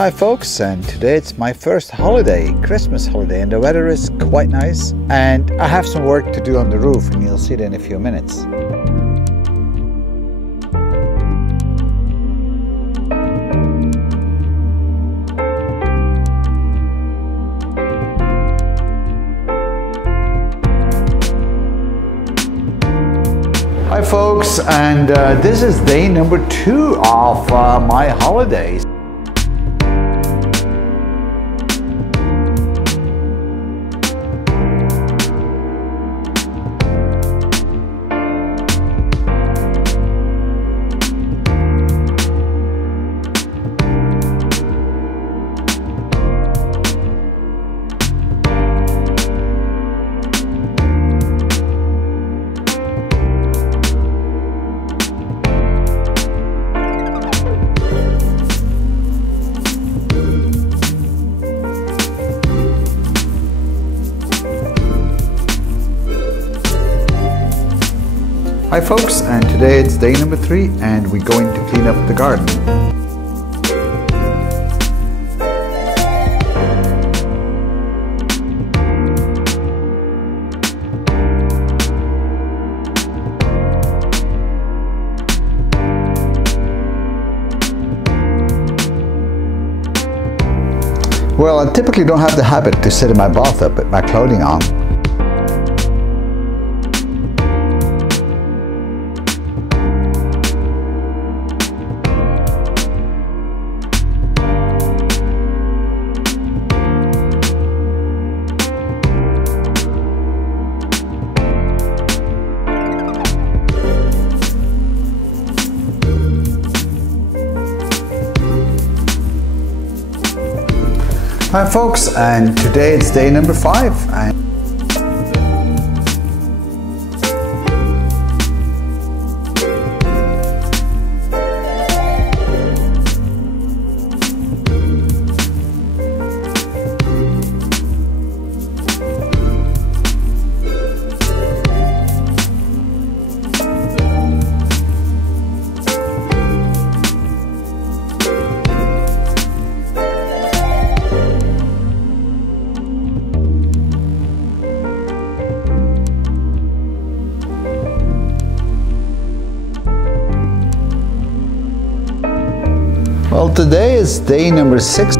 Hi folks, and today it's my first holiday, Christmas holiday, and the weather is quite nice, and I have some work to do on the roof and you'll see that in a few minutes. Hi folks, and this is day number 2 of my holidays. Hi folks, and today it's day number 3 and we're going to clean up the garden. Well, I typically don't have the habit to sit in my bathtub with my clothing on. Hi folks, and today it's day number 5. Well, today is day number 6.